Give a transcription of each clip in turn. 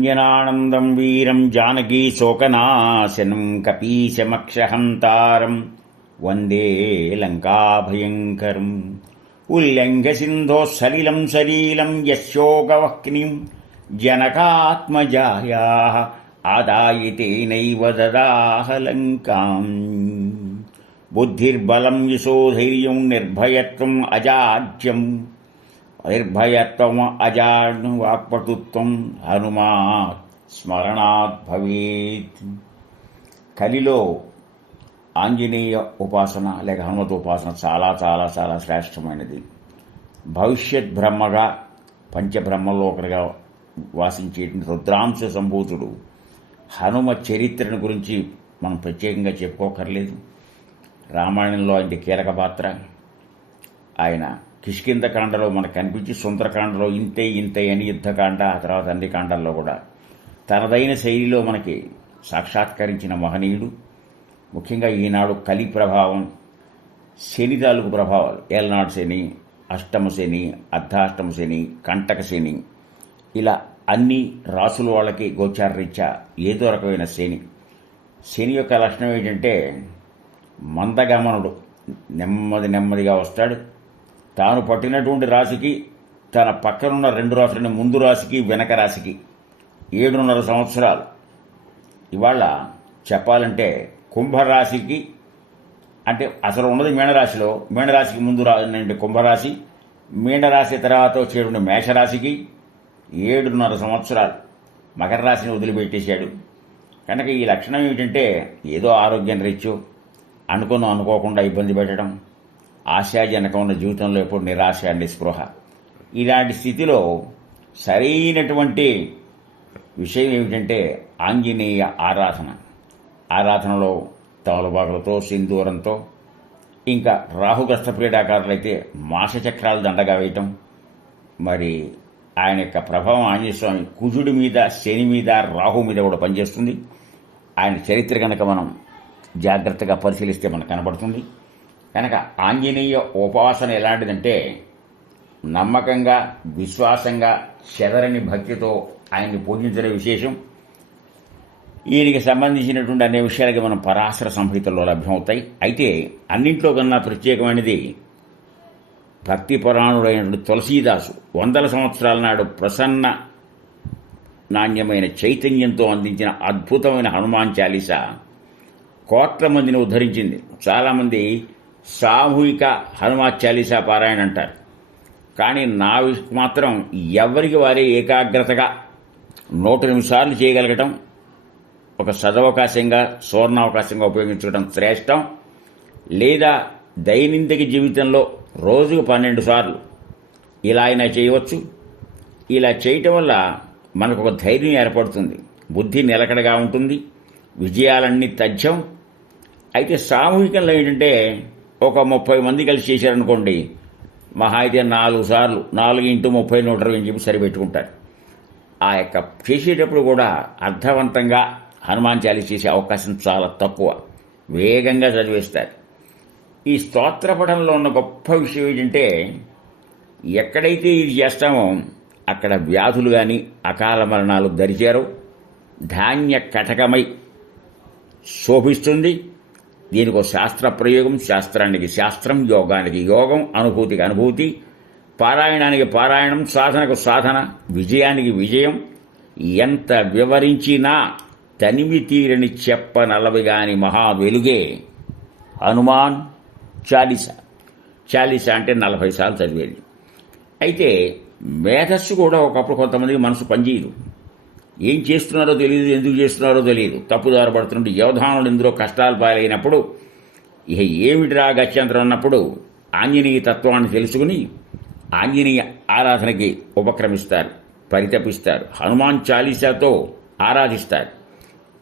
भञ्जनानन्दं वीरं जानकीशोकनाशनं कपीशमक्षहन्तारं वंदे लङ्काभयङ्करम् उल्लङ्घसिन्धोः सलिलं सलीलं यशोकवह्निं जनकात्मजायाः आदायितेनैव ददाह लङ्काम्। बुद्धिर्बलं यशोधैर्यं निर्भयत्वम् अजाड्यम् నిర్భయత్వం అజాను వాక్పటుత్వం హనుమాత్ స్మరణాత్ భవేత్. కలిలో ఆంజనేయ ఉపాసన లేక హనుమత ఉపాసన చాలా చాలా చాలా శ్రేష్టమైనది. భవిష్యత్ బ్రహ్మగా పంచబ్రహ్మలో ఒకరిగా వాసించే రుద్రాంశ సంభూతుడు హనుమ చరిత్రను గురించి మనం ప్రత్యేకంగా చెప్పుకోకర్లేదు రామాయణంలో ఆయన కీలక పాత్ర. ఆయన కిష్కింద కాండలో మనకు కనిపించి సుందరకాండలో ఇంతే ఇంతే అని యుద్ధకాండ ఆ తర్వాత అన్ని కాండాల్లో కూడా. తనదైన శైలిలో మనకి సాక్షాత్కరించిన మహనీయుడు ముఖ్యంగా ఈనాడు కలి ప్రభావం శని తాలూకు ప్రభావాలు ఏలనాడు శని అష్టమ శని అర్ధాష్టమ శని కంటక శని ఇలా అన్ని రాసుల వాళ్ళకి గోచారరీత్యా ఏదో రకమైన శని. శని యొక్క లక్షణం ఏంటంటే మందగమనుడు నెమ్మది నెమ్మదిగా వస్తాడు. తాను పట్టినటువంటి రాశికి తన పక్కనున్న రెండు రాశులని ముందు రాశికి వెనక రాశికి. ఏడున్నర సంవత్సరాలు. ఇవాళ చెప్పాలంటే కుంభరాశికి అంటే అసలు ఉన్నది మీనరాశిలో మీనరాశికి ముందు రాంటి కుంభరాశి మీనరాశి తర్వాత వచ్చేటువంటి మేషరాశికి ఏడున్నర సంవత్సరాలు. మకర రాశిని వదిలిపెట్టేశాడు. కనుక ఈ లక్షణం ఏమిటంటే ఏదో ఆరోగ్యం రీత్యో అనుకోను అనుకోకుండా ఇబ్బంది పెట్టడం ఆశాజనకమైన జీవితంలో ఎప్పుడు నిరాశ అండి స్పృహ ఇలాంటి స్థితిలో సరైనటువంటి విషయం ఏమిటంటే ఆంజనేయ ఆరాధన. ఆరాధనలో తవలబాగులతో సింధూరంతో ఇంకా రాహుగ్రస్త క్రీడాకారులైతే మాసచక్రాలు దండగా వేయటం. మరి ఆయన యొక్క ప్రభావం ఆంజనేయ స్వామి కుజుడి మీద శని మీద రాహు మీద కూడా పనిచేస్తుంది. ఆయన చరిత్ర కనుక మనం జాగ్రత్తగా పరిశీలిస్తే మనకు కనబడుతుంది. కనుక ఆంజనేయ ఉపాసన ఎలాంటిదంటే నమ్మకంగా విశ్వాసంగా చెదరని భక్తితో ఆయన్ని పూజించడం విశేషం. ఈయనకి సంబంధించినటువంటి అనే విషయాలకి మనం పరాశర సంహితల్లో లభ్యమవుతాయి. అయితే అన్నింట్లో కన్నా ప్రత్యేకమైనది భక్తి పురాణుడైనటువంటి తులసీదాసు వందల సంవత్సరాల నాడు ప్రసన్న నాణ్యమైన చైతన్యంతో అందించిన అద్భుతమైన హనుమాన్ చాలీస కోట్ల మందిని ఉద్ధరించింది. చాలామంది సామూహిక హనుమాన్ చాలీసా పారాయణ అంటారు. కానీ నా మాత్రం ఎవరికి వారే ఏకాగ్రతగా నూట నిమిషాలు చేయగలగటం ఒక సదవకాశంగా సువర్ణావకాశంగా ఉపయోగించడం శ్రేష్టం. లేదా దైనందిక జీవితంలో రోజుకు పన్నెండు సార్లు ఇలా అయినా చేయవచ్చు. ఇలా చేయటం వల్ల మనకు ఒక ధైర్యం ఏర్పడుతుంది. బుద్ధి నిలకడగా ఉంటుంది. విజయాలన్నీ తథ్యం. అయితే సామూహికంలో ఏంటంటే ఒక ముప్పై మంది కలిసి చేశారనుకోండి మహా అయితే నాలుగు సార్లు నాలుగు ఇంటూ ముప్పై నూట ఇరవై అని చెప్పి సరిపెట్టుకుంటారు. ఆ యొక్క చేసేటప్పుడు కూడా అర్థవంతంగా హనుమాన్ చాలీస చేసే అవకాశం చాలా తక్కువ. వేగంగా చదివేస్తారు. ఈ స్తోత్రపటంలో ఉన్న గొప్ప విషయం ఏంటంటే ఎక్కడైతే ఇది చేస్తామో అక్కడ వ్యాధులు కానీ అకాల మరణాలు దరిచేరవు. ధాన్య కటకమై శోభిస్తుంది. దీనికి శాస్త్ర ప్రయోగం శాస్త్రానికి శాస్త్రం యోగానికి యోగం అనుభూతికి అనుభూతి పారాయణానికి పారాయణం సాధనకు సాధన విజయానికి విజయం. ఎంత వివరించినా తనివి తీరని చెప్ప నలవిగాని మహా వెలుగే హనుమాన్ చాలీస. చాలీస అంటే నలభై సార్లు చదివేది. అయితే మేధస్సు కూడా ఒకప్పుడు కొంతమందికి మనసు పనిచేయదు. ఏం చేస్తున్నారో తెలియదు ఎందుకు చేస్తున్నారో తెలియదు తప్పుదారు పడుతుంటే వ్యవధానులు ఇందులో కష్టాలు పాలైనప్పుడు ఇక ఏమిటిరా గత్యంతరం అన్నప్పుడు ఆంజనేయ తత్వాన్ని తెలుసుకుని ఆంజనేయ ఆరాధనకి ఉపక్రమిస్తారు పరితపిస్తారు హనుమాన్ చాలీసాతో ఆరాధిస్తారు.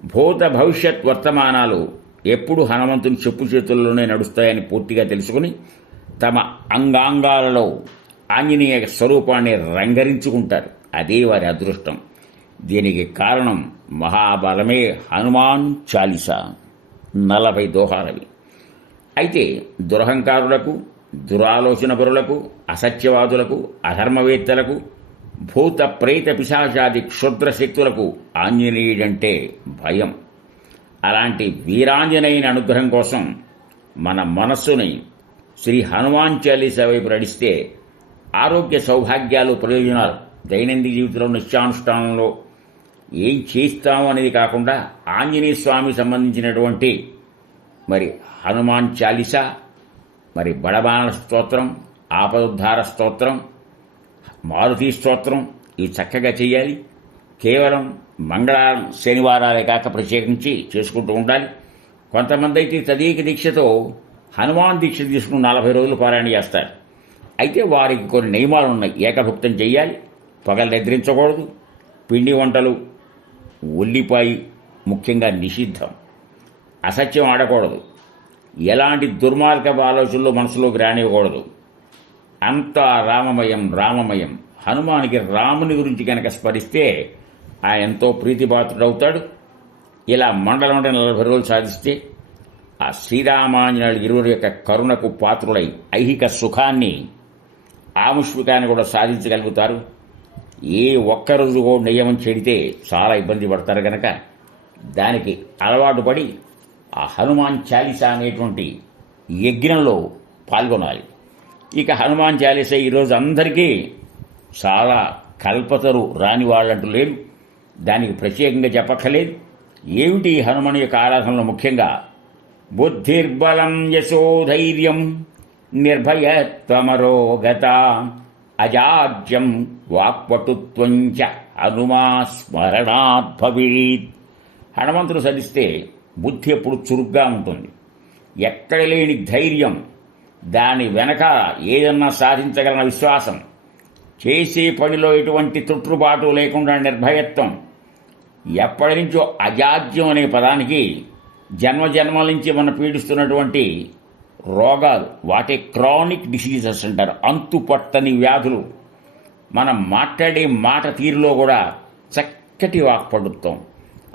భూత భవిష్యత్ వర్తమానాలు ఎప్పుడు హనుమంతుని చెప్పు చేతుల్లోనే నడుస్తాయని పూర్తిగా తెలుసుకుని తమ అంగాంగాలలో ఆంజనేయ స్వరూపాన్ని రంగరించుకుంటారు. అదే వారి అదృష్టం. దీనికి కారణం మహాబలమే హనుమాన్ చాలీస. నలభై దోహాలవి. అయితే దురహంకారులకు దురాలోచనపరులకు అసత్యవాదులకు అధర్మవేత్తలకు భూత ప్రేత పిశాచాది క్షుద్ర శక్తులకు ఆంజనేయుడంటే భయం. అలాంటి వీరాంజనేయుని అనుగ్రహం కోసం మన మనస్సుని శ్రీ హనుమాన్ చాలీస వైపు నడిస్తే ఆరోగ్య సౌభాగ్యాలు ప్రయోజనాలు. దైనందిక జీవితంలో నిత్యానుష్ఠానంలో ఏం చేస్తాము అనేది కాకుండా ఆంజనేయ స్వామి సంబంధించినటువంటి మరి హనుమాన్ చాలీస మరి బడబాన స్తోత్రం ఆపదుద్ధార స్తోత్రం మారుతి స్తోత్రం ఇవి చక్కగా చేయాలి. కేవలం మంగళవారం శనివారాలే కాక ప్రత్యేకించి చేసుకుంటూ ఉండాలి. కొంతమంది అయితే తదీక దీక్షతో హనుమాన్ దీక్ష తీసుకుని నలభై రోజులు పారాయణ చేస్తారు. అయితే వారికి కొన్ని నియమాలు ఉన్నాయి. ఏకభుక్తం చేయాలి పగలు నిద్రించకూడదు పిండి వంటలు ఉల్లిపాయ ముఖ్యంగా నిషిద్ధం. అసత్యం ఆడకూడదు. ఎలాంటి దుర్మార్గపు ఆలోచనలు మనసులోకి రానివ్వకూడదు. అంతా రామమయం రామమయం. హనుమానికి రాముని గురించి కనుక స్మరిస్తే ఆయన ఎంతో ప్రీతిపాత్రుడవుతాడు. ఇలా మండలం నలభై రోజులు సాధిస్తే ఆ శ్రీరామాంజనేయులు ఇరువురు యొక్క కరుణకు పాత్రులై ఐహిక సుఖాన్ని ఆముష్మికాన్ని కూడా సాధించగలుగుతారు. ఏ ఒక్క రోజు కూడా నియమం చెడితే చాలా ఇబ్బంది పడతారు కనుక దానికి అలవాటు పడి ఆ హనుమాన్ చాలీస అనేటువంటి యజ్ఞంలో పాల్గొనాలి. ఇక హనుమాన్ చాలీస ఈరోజు అందరికీ చాలా కల్పతరు రాని వాళ్ళంటూ లేరు. దానికి ప్రత్యేకంగా చెప్పక్కర్లేదు. ఏమిటి హనుమాన్ యొక్క ఆరాధనలో ముఖ్యంగా? బుద్ధిర్బలం యశోధైర్యం నిర్భయత్వమరోగత. అజాడ్యం వాక్పటుత్వంచ చ హనుమా స్మరణాత్ హనుమంతుడు సరిస్తే బుద్ధి ఎప్పుడు చురుగ్గా ఉంటుంది. ఎక్కడ లేని ధైర్యం దాని వెనక ఏదన్నా సాధించగలన విశ్వాసం చేసే పనిలో ఎటువంటి తుట్టుబాటు లేకుండా నిర్భయత్వం ఎప్పటి నుంచో అజాడ్యం అనే పదానికి జన్మ జన్మల నుంచి మనం పీడిస్తున్నటువంటి రోగాలు వాటి క్రానిక్ డిసీజెస్ అంటారు. అంతుపట్టని వ్యాధులు. మనం మాట్లాడే మాట తీరులో కూడా చక్కటి వాక్పడుతాం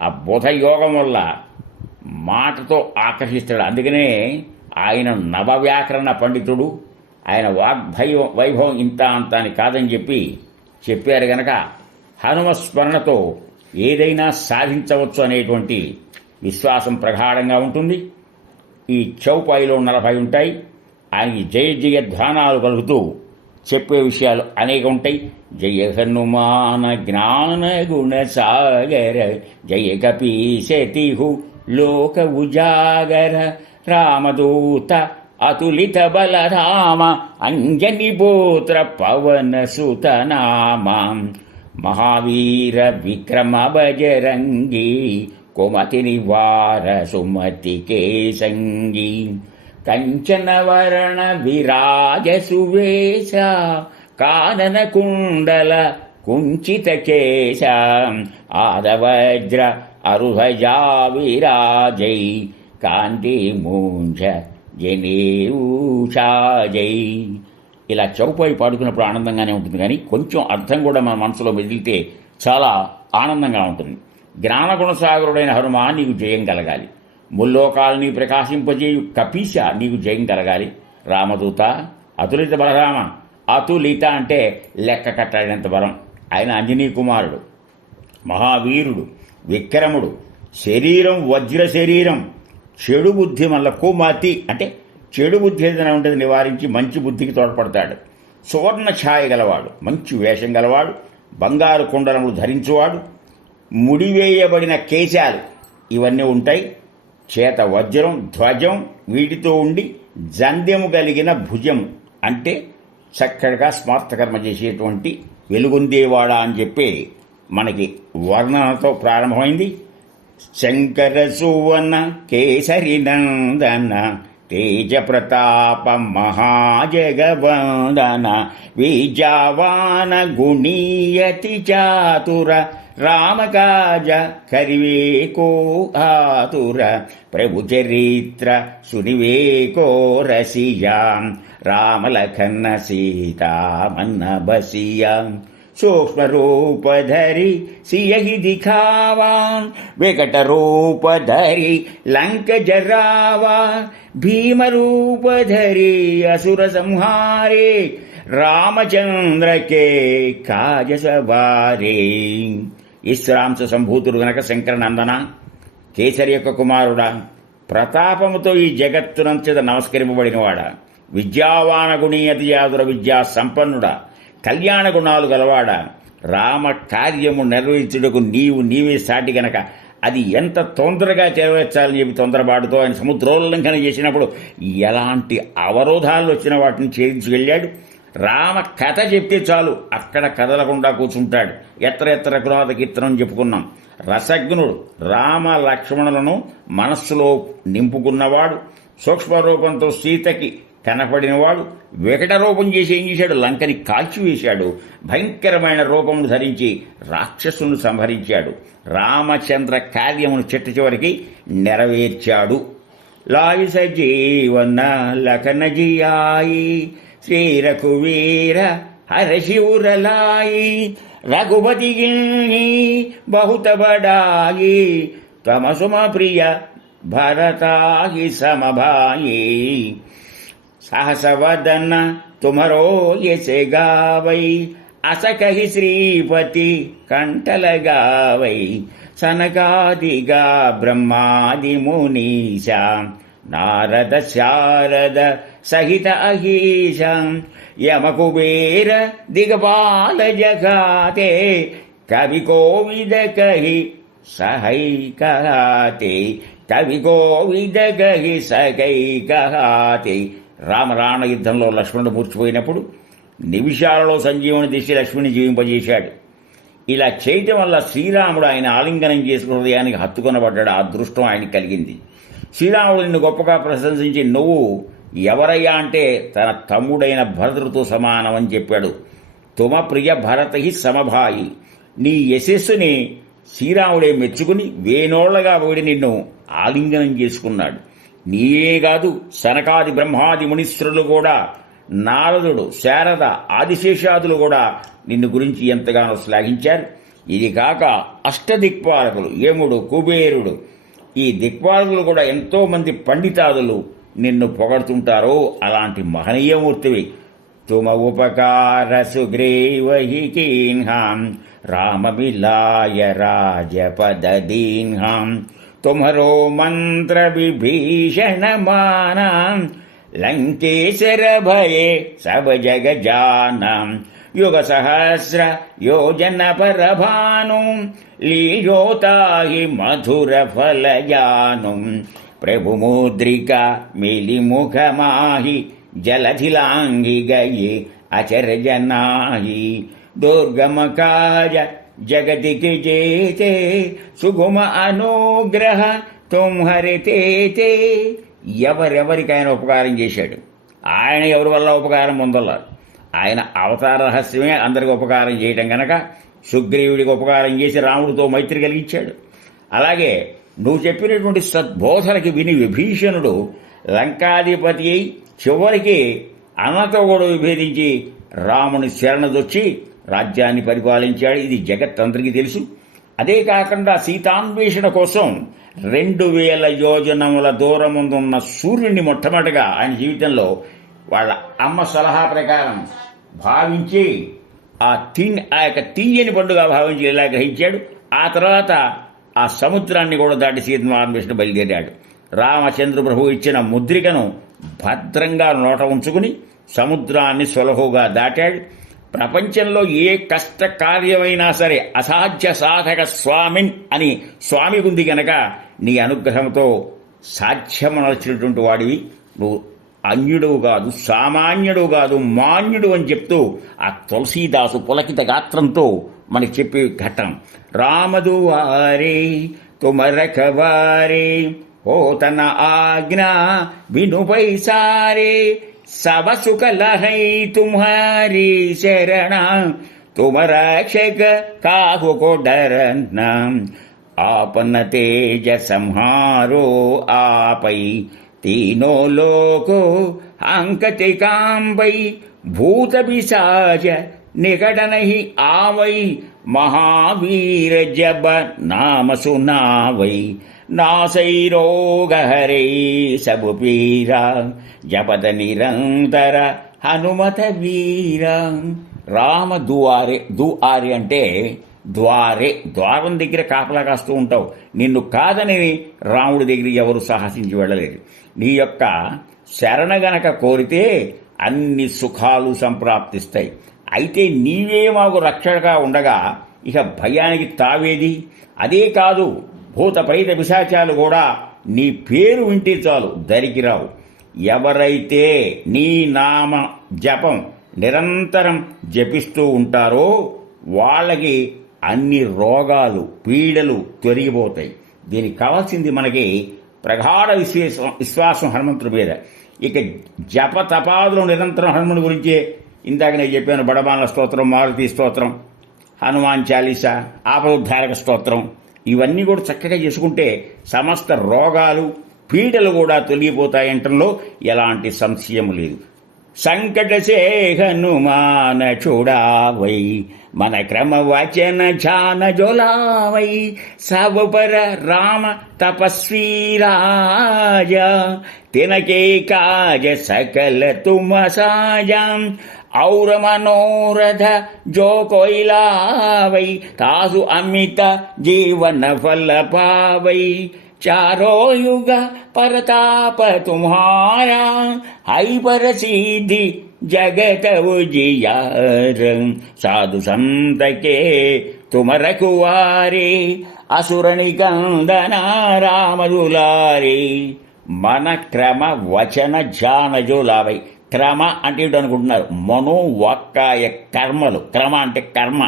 ఆ బుధ యోగం వల్ల మాటతో ఆకర్షిస్తాడు. అందుకనే ఆయన నవవ్యాకరణ పండితుడు. ఆయన వాగ్భయ వైభవం ఇంత అంత అని కాదని చెప్పి చెప్పారు గనక హనుమస్మరణతో ఏదైనా సాధించవచ్చు అనేటువంటి విశ్వాసం ప్రగాఢంగా ఉంటుంది. ఈ చౌపాయిలో నలభై ఉంటాయి. ఆయనకి జయ జయ ధ్వానాలు కలుగుతూ చెప్పే విషయాలు అనేక ఉంటాయి. జయ హనుమాన జ్ఞాన గుణ సాగర జయ కపీశతిహు లోక ఉజాగర రామదూత అతులిత బల రామ అంజని పోత్ర పవన సుతనామ మహావీర విక్రమ బజరంగి కుమతి నివార సుమతి కేసంగి కంచనవరణ విరాజ సువేశ కానన కుండల కుంచిత కేశ ఆదవజ్ర అరుహజా విరాజై కాంతి మూంజ జనేషాజై ఇలా చౌపాయి పాడుకున్నప్పుడు ఆనందంగానే ఉంటుంది కానీ కొంచెం అర్థం కూడా మన మనసులో మెదిలితే చాలా ఆనందంగా ఉంటుంది. జ్ఞానగుణసాగరుడైన హనుమ నీకు జయం కలగాలి. ముల్లోకాలని ప్రకాశింపజేయు కపీశ నీకు జయం కలగాలి. రామదూత అతులిత బలరామ అతులిత అంటే లెక్క కట్టడినంత బలం. ఆయన అంజనీ కుమారుడు మహావీరుడు విక్రముడు శరీరం వజ్ర శరీరం చెడు బుద్ధి మళ్ళా కుమతి అంటే చెడు బుద్ధి ఏదైనా ఉంటుంది నివారించి మంచి బుద్ధికి తోడ్పడతాడు. సువర్ణ ఛాయ గలవాడు మంచి వేషం గలవాడు బంగారు కుండలములు ధరించువాడు ముడివేయబడిన కేశాలు. ఇవన్నీ ఉంటాయి. చేత వజ్రం ధ్వజం వీటితో ఉండి జంధ్యము కలిగిన భుజం అంటే చక్కగా స్మార్థకర్మ చేసేటువంటి వెలుగొందేవాడా అని చెప్పి మనకి వర్ణనతో ప్రారంభమైంది. శంకర సువన కేసరి నందన తేజ ప్రతాప మహాజగవందన విజావాన గుణీయతి చాతుర रामकाज करिवेको आतुर प्रभुचरित्र सुनिवेको रसियाँ। रामलखन्न रूप सूक्ष्मरूपधरि सियहि भीम विकटरूपधरि लङ्कजरावा भीमरूपधरि असुरसंहारे रामचन्द्र के काजसवारे। ఈశ్వరాంశ సంభూతుడు గనక శంకర నందన కేసరి యొక్క కుమారుడా ప్రతాపముతో ఈ జగత్తునంచేత నమస్కరింపబడినవాడా విద్యావానగుణి యాదుర విద్యా సంపన్నుడా కళ్యాణ గుణాలు గలవాడా రామ కార్యము నిర్వహించుటకు నీవు నీవే సాటి గనక అది ఎంత తొందరగా చేరవేర్చాలని చెప్పి తొందరపాటుతో ఆయన సముద్రోల్లంఘన చేసినప్పుడు ఎలాంటి అవరోధాలు వచ్చిన వాటిని ఛేదించికెళ్ళాడు. రామ కథ చెప్తే చాలు. అక్కడ కదలకుండా కూర్చుంటాడు. ఎత్ర ఎత్ర క్రోధ కీర్తనం చెప్పుకున్నాం. రసజ్ఞుడు రామ లక్ష్మణులను మనస్సులో నింపుకున్నవాడు. సూక్ష్మ రూపంతో సీతకి కనపడినవాడు. వికట రూపం చేసి ఏం చేశాడు? లంకని కాల్చివేశాడు భయంకరమైన రూపమును ధరించి రాక్షసును సంహరించాడు. రామచంద్ర కార్యమును చెట్టు చివరికి నెరవేర్చాడు. లాయుస జీవన లఖన జియాయి ಶ್ರೀರಘುವೀರ ಹರಶಿವರಲಾಯಿ ರಘುಪತಿಗಿಣಿ ಬಹುತ ಬಡಾಯಿ ತಮಸುಮ ಪ್ರಿಯ ಭರತಾಗಿ ಸಮಭಾಯಿ ಸಾಹಸವದನ ತುಮರೋ ಎಸೆ ಗಾವೈ ಅಸ ಕಹಿ ಶ್ರೀಪತಿ ಕಂಠಲಗಾವೈ ಸನಕಾದಿಗ ಬ್ರಹ್ಮಾದಿ ಮುನೀಶ నారద శారద సహిత అహీశం యమకుబేర దిగపాల జగాతే కవి కోవిద కహి సహైకహాతి కవి గోవిద గహి సహైకహాతి రామరాణ యుద్ధంలో లక్ష్మణుడు పూర్చిపోయినప్పుడు నిమిషాలలో సంజీవుని తీసి లక్ష్మిని జీవింపజేశాడు. ఇలా చేయటం వల్ల శ్రీరాముడు ఆయన ఆలింగనం చేసుకున్న హృదయానికి హత్తుకొనబడ్డాడు. ఆ అదృష్టం ఆయనకి కలిగింది. శ్రీరాముడు నిన్ను గొప్పగా ప్రశంసించి నువ్వు ఎవరయ్యా అంటే తన తమ్ముడైన భరతుడితో సమానమని చెప్పాడు. తుమ ప్రియ భరతహి సమభాయి. నీ యశస్సుని శ్రీరాముడే మెచ్చుకుని వేనోళ్ళగా వీడి నిన్ను ఆలింగనం చేసుకున్నాడు. నీయే కాదు సనకాది బ్రహ్మాది మునీశ్వరులు కూడా నారదుడు శారద ఆదిశేషాదులు కూడా నిన్ను గురించి ఎంతగానో శ్లాఘించారు. ఇది కాక అష్టదిక్పాలకులు యముడు కుబేరుడు ఈ దిక్పాలకులు కూడా ఎంతోమంది పండితాదులు నిన్ను పొగడుతుంటారో అలాంటి మహనీయమూర్తివి. తుమ ఉపకార సుగ్రీవహికీన్హాం రామవిలాయ రాజపదీన్హాం తుమరో మంత్ర విభీషణమానాం లంకేశర భయే సభ జగజానం యుగ సహస్ర యోజన పరభాను లీయోతాయి మధుర ఫలయానం ప్రభుముద్రిక మిలిముఖమాహి జలధిలాంగిగయి అచరజనాహి దుర్గమకాయ జగతికి చేతే సుగుమ అనుగ్రహ తుంహరితేతే ఎవరెవరికైనా ఉపకారం చేశాడు. ఆయన ఎవరి వల్ల ఉపకారం పొందలేదు ఆయన అవతార రహస్యమే అందరికి ఉపకారం చేయటం కనుక సుగ్రీవుడికి ఉపకారం చేసి రాముడితో మైత్రి కలిగించాడు. అలాగే నువ్వు చెప్పినటువంటి సద్బోధనకి విని విభీషణుడు లంకాధిపతి అయి చివరికి అన్నతో కూడా విభేదించి రాముని శరణదొచ్చి రాజ్యాన్ని పరిపాలించాడు. ఇది జగత్తందరికీ తెలుసు. అదే కాకుండా సీతాన్వేషణ కోసం రెండు వేల యోజనముల దూరముందున్న సూర్యుడిని మొట్టమొదటిగా ఆయన జీవితంలో వాళ్ళ అమ్మ సలహా ప్రకారం భావించి ఆ తిన్ ఆ యొక్క తీయని పండుగ భావించి ఇలా గ్రహించాడు? ఆ తర్వాత ఆ సముద్రాన్ని కూడా దాటి సీతాన్వేషణ బయలుదేరాడు. రామచంద్ర ప్రభు ఇచ్చిన ముద్రికను భద్రంగా నోట ఉంచుకుని సముద్రాన్ని సులభంగా దాటాడు. ప్రపంచంలో ఏ కష్ట కార్యమైనా సరే అసాధ్య సాధక స్వామిన్ అని స్వామి ఉంది గనక నీ అనుగ్రహంతో సాధ్యమనొచ్చినటువంటి వాడివి. నువ్వు అన్యుడు కాదు సామాన్యుడు కాదు మాన్యుడు అని చెప్తూ ఆ తులసీదాసు పులకిత గాత్రంతో మనకి చెప్పే ఘట్టం. రామదు వారే తుమరక వారే ఓ తన ఆజ్ఞ వినుపై సారే సవసుకలహై తుమ్హారీ శరణ తుమరక్షక కాహు కొడరన్న ఆపన్న తేజ సంహారో ఆపై आपन तेज संहारो आपै तीनों लोको अंकति काम्बै भूत विसाज निकटनहि आवै महावीर जब नाम सुनावै नासैरोगहरे सब पीरा जपत నిరంతర హనుమత వీర రామ దువారే దుఆరే అంటే ద్వారే ద్వారం దగ్గర కాపలా కాస్తూ ఉంటావు. నిన్ను కాదని రాముడి దగ్గర ఎవరు సాహసించి వెళ్ళలేరు. నీ యొక్క శరణ గనక కోరితే అన్ని సుఖాలు సంప్రాప్తిస్తాయి. అయితే నీవే మాకు రక్షణగా ఉండగా ఇక భయానికి తావేది? అదే కాదు భూత ప్రైత పిశాచాలు కూడా నీ పేరు వింటే చాలు దరికి రావు. ఎవరైతే నీ నామ జపం నిరంతరం జపిస్తూ ఉంటారో వాళ్ళకి అన్ని రోగాలు పీడలు తొలగిపోతాయి. దీనికి కావాల్సింది మనకి ప్రగాఢ విశ్వాసం విశ్వాసం హనుమంతుడి మీద. ఇక జప తపాదులు నిరంతరం హనుమని గురించే. ఇందాక నేను చెప్పాను బడబాల స్తోత్రం మారుతి స్తోత్రం హనుమాన్ చాలీస ఆపదోద్ధారక స్తోత్రం. ఇవన్నీ కూడా చక్కగా చేసుకుంటే సమస్త రోగాలు పీడలు కూడా తొలగిపోతాయంటంలో ఎలాంటి సంశయం లేదు. సంకట చూడావై మన క్రమ వచన ఛాన జోలావై సవపర రామ తపస్వీరాజ తినకే కాజ సకల తుమసాజం ఔర మనోరథ జో కొయిలావై తాసు అమిత జీవన ఫల పావై चारो युग परताप तुम्हारा हई पर सीधी जगत उजियार साधु संत के तुम रखुवारे असुरनि कंदना राम दुलारे మన క్రమ వచన ధ్యాన జోలావై క్రమ అంటే ఏంటో అనుకుంటున్నారు మనోవాక్కాయ కర్మలు క్రమ అంటే కర్మ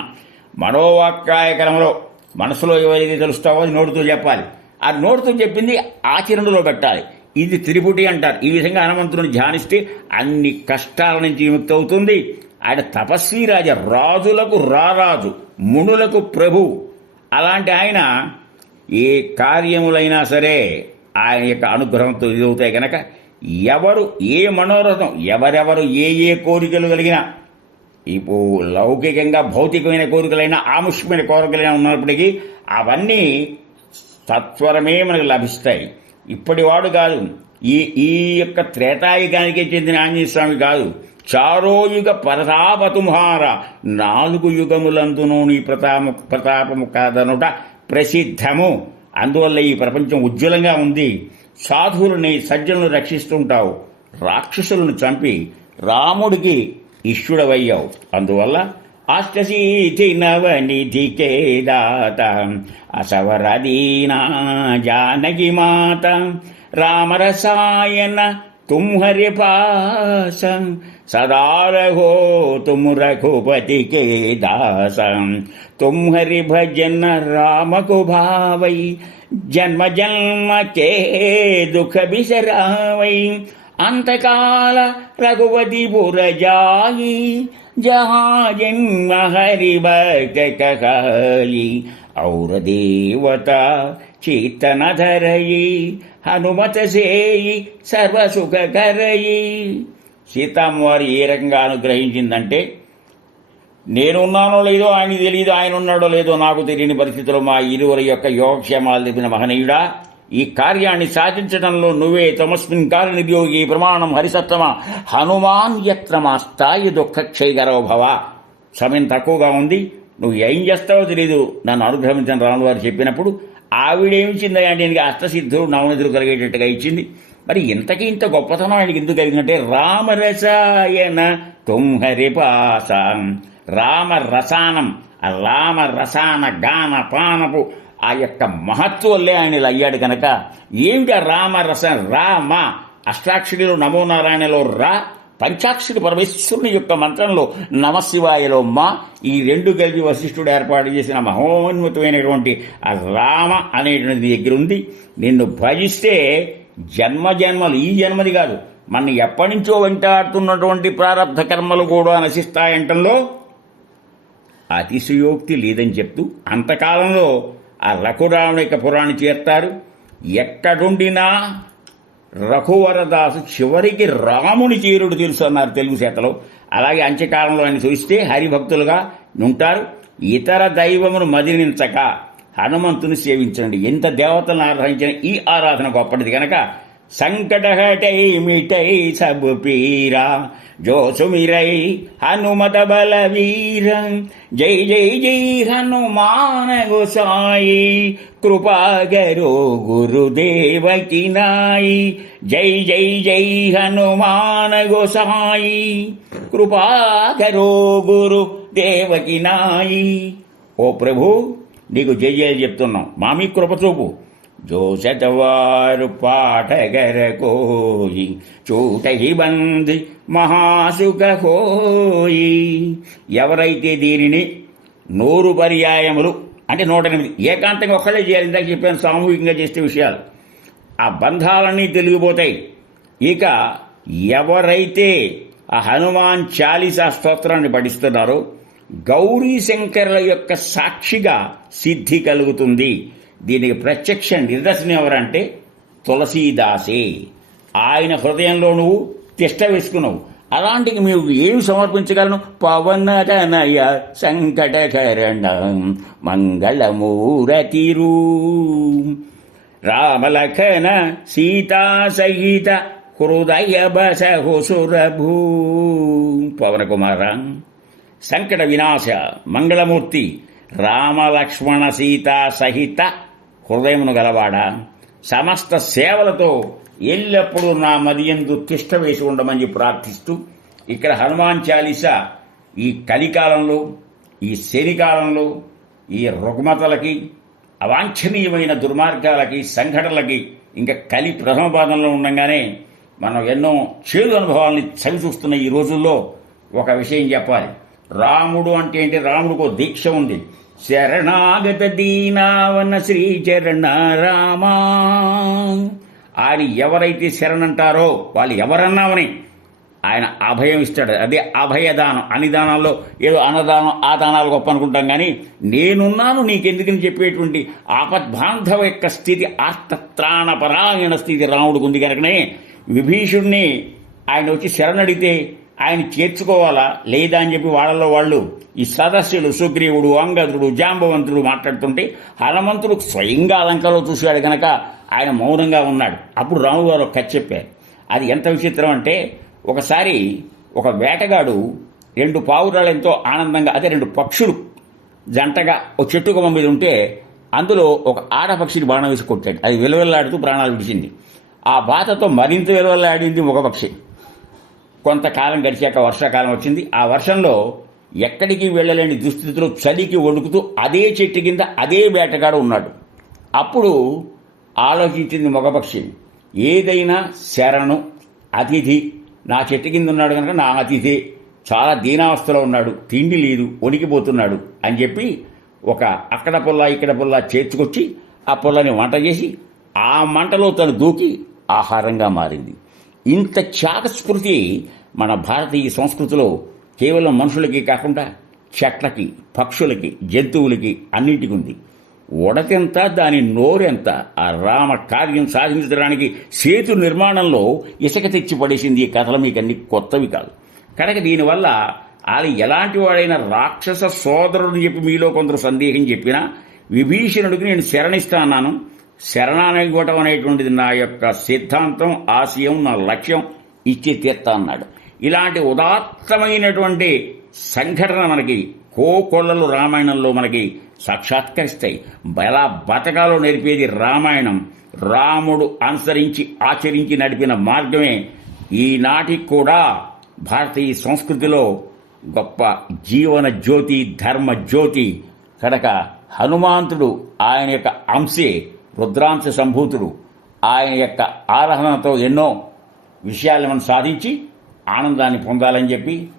మనోవాక్కాయ కర్మలో మనసులో ఎవరైతే తెలుస్తావో అది నోటితో చెప్పాలి ఆ నోటితో చెప్పింది ఆచరణలో పెట్టాలి. ఇది త్రిపుటి అంటారు. ఈ విధంగా హనుమంతుని ధ్యానిస్తే అన్ని కష్టాల నుంచి విముక్తి అవుతుంది ఆయన తపస్వి రాజ రాజులకు రారాజు మునులకు ప్రభు. అలాంటి ఆయన ఏ కార్యములైనా సరే ఆయన యొక్క అనుగ్రహంతో ఇదవుతాయి కనుక ఎవరు ఏ మనోరథం ఎవరెవరు ఏ ఏ కోరికలు కలిగినా ఇప్పుడు లౌకికంగా భౌతికమైన కోరికలైనా ఆముష్యమైన కోరికలైనా ఉన్నప్పటికీ అవన్నీ సత్వరమే మనకు లభిస్తాయి. ఇప్పటివాడు కాదు. ఈ ఈ యొక్క త్రేతాయుగానికే చెందిన ఆంజనేయ స్వామి కాదు. చారోయుగ ప్రతాపతుంహార నాలుగు యుగములందునూ నీ ప్రతాపము ప్రతాపము కాదనుట ప్రసిద్ధము. అందువల్ల ఈ ప్రపంచం ఉజ్వలంగా ఉంది. సాధువులని సజ్జనులు రక్షిస్తుంటావు. రాక్షసులను చంపి రాముడికి ఇష్యుడవయ్యావు అందువల్ల అష్టశీతి నవనిధికే దాత అసవరదీనా జానకి మాత రామరసాయన తుమ్హరి పాస సదా రహో తుమ్ రఘుపతి के दास तुम्हारी भजन राम को भावई जन्म जन्म के दुख बिसरावई अंतकाल रघुवती पुर जाई जहाँ जन्म हरि भक्त कहाई और देवता चेतन धरई హనుమత సేయి సర్వసుఖ కరయి సీతమ్మ వారు ఏ రకంగా అనుగ్రహించిందంటే నేనున్నానో లేదో ఆయన తెలియదు ఆయన ఉన్నాడో లేదో నాకు తెలియని పరిస్థితుల్లో మా ఇరువురి యొక్క యోగక్షేమాలు తెలిపిన మహనీయుడా ఈ కార్యాన్ని సాధించడంలో నువ్వే తమస్మిన్ కార్యనిర్యోగి ప్రమాణం హరిసత్తమ హనుమాన్ యత్న స్థాయి దుఃఖ క్షయగరవ భవ. సమయం తక్కువగా ఉంది. నువ్వు ఏం చేస్తావో తెలీదు. నన్ను అనుగ్రహించిన రాములు వారు చెప్పినప్పుడు ఆవిడేమిచ్చింది అంటే ఆయనకి అష్టసిద్ధులు నవనిధులు కలిగేటట్టుగా ఇచ్చింది. మరి ఇంతకీ ఇంత గొప్పతనం ఆయనకి ఎందుకు కలిగిందంటే రామరసాయన తుంహరిపాసం రామరసానం రామ రసానం రామ రసాన గాన పానపు ఆ యొక్క మహత్వల్లే ఆయన ఇలా అయ్యాడు కనుక ఏమిటి రామ రస రామ? అష్టాక్షరిలో నమో నారాయణలో రా. పంచాక్షరి పరమేశ్వరుని యొక్క మంత్రంలో నమశివాయలో మా. ఈ రెండు కలిపి వశిష్ఠుడు ఏర్పాటు చేసిన మహోన్మతమైనటువంటి ఆ రామ అనేటువంటి నీ దగ్గర ఉంది నిన్ను భజిస్తే జన్మ జన్మలు ఈ జన్మది కాదు. మన ఎప్పటి నుంచో వెంటాడుతున్నటువంటి ప్రారంధ కర్మలు కూడా నశిస్తాయంటంలో అతిశయోక్తి లేదని చెప్తూ అంతకాలంలో ఆ రఘురాముని యొక్క పురాణి చేస్తారు. ఎక్కడుండినా రఘువరదాసు చివరికి రాముని చీరుడు తెలుసు అన్నారు తెలుగు చేతలో అలాగే అంత్యకాలంలో ఆయన చూస్తే హరిభక్తులుగా ఉంటారు. ఇతర దైవమును మదిలించక హనుమంతుని సేవించండి. ఎంత దేవతలను ఆరాధించిన ఈ ఆరాధన గొప్పటిది కనుక సంకటహటై మిటై సబు పీరా జోసుమిరై హనుమత బలవీరం. జై జై జై హనుమాన గోసాయి కృపాగరో గురుదేవకి నాయి. జై జై జై హనుమాన గోసాయి కృపాగరో గురు దేవకి నాయి. ఓ ప్రభు నీకు జయ జయ చెప్తున్నాం. మామీ కృప చూపు. జోసతవారు పాఠగర కోయి చూటహి బంది మహాసుఖ హోయి ఎవరైతే దీనిని నూరు పర్యాయములు అంటే నూట ఎనిమిది ఏకాంతంగా ఒక్కళ్ళే చేయాలి. ఇందాక చెప్పాను సామూహికంగా చేసే విషయాలు. ఆ బంధాలన్నీ తెలిగిపోతాయి. ఇక ఎవరైతే ఆ హనుమాన్ చాలీసా స్తోత్రాన్ని పఠిస్తున్నారో గౌరీ శంకర్ల యొక్క సాక్షిగా సిద్ధి కలుగుతుంది. దీనికి ప్రత్యక్ష నిదర్శనం ఎవరంటే తులసీదాసే. ఆయన హృదయంలో నువ్వు తిష్ట వేసుకున్నావు. అలాంటికి మేము ఏమి సమర్పించగలను? పవనరనయ సంకటకరణ మంగళమూరతిరు. రామలఖన సీతా సహిత హృదయ బస హుసురభూ పవన కుమార సంకట వినాశ మంగళమూర్తి రామలక్ష్మణ సీతా సహిత హృదయమును గలవాడ? సమస్త సేవలతో ఎల్లప్పుడూ నా మదియందు తిష్ట వేసి ఉండమని ప్రార్థిస్తూ ఇక్కడ హనుమాన్ చాలీస ఈ కలికాలంలో ఈ శనికాలంలో ఈ రుగ్మతలకి అవాంఛనీయమైన దుర్మార్గాలకి సంఘటనలకి ఇంకా కలి ప్రథమ పాదంలో ఉండగానే మనం ఎన్నో చేదు అనుభవాల్ని చవి చూస్తున్న ఈ రోజుల్లో ఒక విషయం చెప్పాలి. రాముడు అంటే ఏంటి? రాముడికి దీక్ష ఉంది. శరణాగత దీనావన శ్రీ చరణ రామా ఆయన ఎవరైతే శరణంటారో వాళ్ళు ఎవరన్నామని ఆయన అభయం ఇస్తాడు. అదే అభయదానం. అన్ని దానాల్లో ఏదో అన్నదానం ఆ దానాలు గొప్ప అనుకుంటాం కానీ నేనున్నాను నీకెందుకని చెప్పేటువంటి ఆపద్బాంధవ యొక్క స్థితి ఆర్తత్రాణపరాయణ స్థితి రాముడికి ఉంది కనుకనే విభీషుణ్ణి ఆయన వచ్చి శరణడితే ఆయన చేర్చుకోవాలా? లేదా అని చెప్పి వాళ్ళలో వాళ్ళు ఈ సదస్సులు సుగ్రీవుడు అంగదుడు జాంబవంతుడు మాట్లాడుతుంటే హనుమంతుడు స్వయంగా అలంకలో చూశాడు కనుక ఆయన మౌనంగా ఉన్నాడు. అప్పుడు రాముడు గారు ఒక కథ చెప్పారు. అది ఎంత విచిత్రం అంటే ఒకసారి ఒక వేటగాడు రెండు పావురాలు ఎంతో ఆనందంగా అదే రెండు పక్షులు జంటగా ఒక చెట్టు కొమ్మ మీద ఉంటే అందులో ఒక ఆడపక్షిని బాణం వేసి కొట్టాడు. అది విలువెల్లాడుతూ ప్రాణాలు విడిచింది. ఆ బాధతో మరింత విలువెల్లాడింది ఒక పక్షి. కొంతకాలం గడిచాక వర్షాకాలం వచ్చింది. ఆ వర్షంలో ఎక్కడికి వెళ్ళలేని దుస్థితిలో చలికి వణుకుతూ అదే చెట్టు కింద అదే వేటగాడు ఉన్నాడు. అప్పుడు ఆలోచించింది మగపక్షి ఏదైనా శరణు అతిథి నా చెట్టు కింద ఉన్నాడు కనుక నా అతిథి చాలా దీనావస్థలో ఉన్నాడు తిండి లేదు వణికిపోతున్నాడు అని చెప్పి ఒక అక్కడ పుల్ల ఇక్కడ పుల్ల చేర్చుకొచ్చి ఆ పుల్లని వంట చేసి ఆ మంటలో తను దూకి ఆహారంగా మారింది. ఇంత త్యాగస్ఫృతి మన భారతీయ సంస్కృతిలో కేవలం మనుషులకి కాకుండా చెట్లకి పక్షులకి జంతువులకి అన్నింటికి ఉంది. ఉడకెంత దాని నోరెంత ఆ రామ కార్యం సాధించడానికి సేతు నిర్మాణంలో ఇసుక తెచ్చి పడేసింది ఈ కథలు మీకు అన్ని కొత్తవి కాదు. కనుక దీనివల్ల అది ఎలాంటి వాడైన రాక్షస సోదరుడు చెప్పి మీలో కొందరు సందేహం చెప్పినా విభీషణుడికి నేను శరణిస్తా అన్నాను. శరణానివ్వటం అనేటువంటిది నా యొక్క సిద్ధాంతం ఆశయం నా లక్ష్యం ఇచ్చి తీర్తా అన్నాడు. ఇలాంటి ఉదాత్తమైనటువంటి సంఘటన మనకి కోకొల్లలు రామాయణంలో మనకి సాక్షాత్కరిస్తాయి. ఎలా బతకాలో నేర్పేది రామాయణం. రాముడు అనుసరించి ఆచరించి నడిపిన మార్గమే ఈనాటికి కూడా భారతీయ సంస్కృతిలో గొప్ప జీవన జ్యోతి ధర్మ జ్యోతి. కనుక హనుమంతుడు ఆయన యొక్క అంశే రుద్రాంశ సంభూతుడు. ఆయన యొక్క ఆరాధనతో ఎన్నో విషయాలను మనం సాధించి ఆనందాన్ని పొందాలని చెప్పి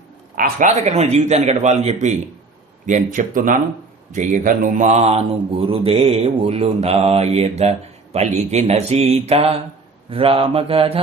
ఆహ్లాదకరమైన జీవితాన్ని గడపాలని చెప్పి నేను చెప్తున్నాను. జయధనుమాను గురుదేవులు నాయద పలికిన సీత రామకథ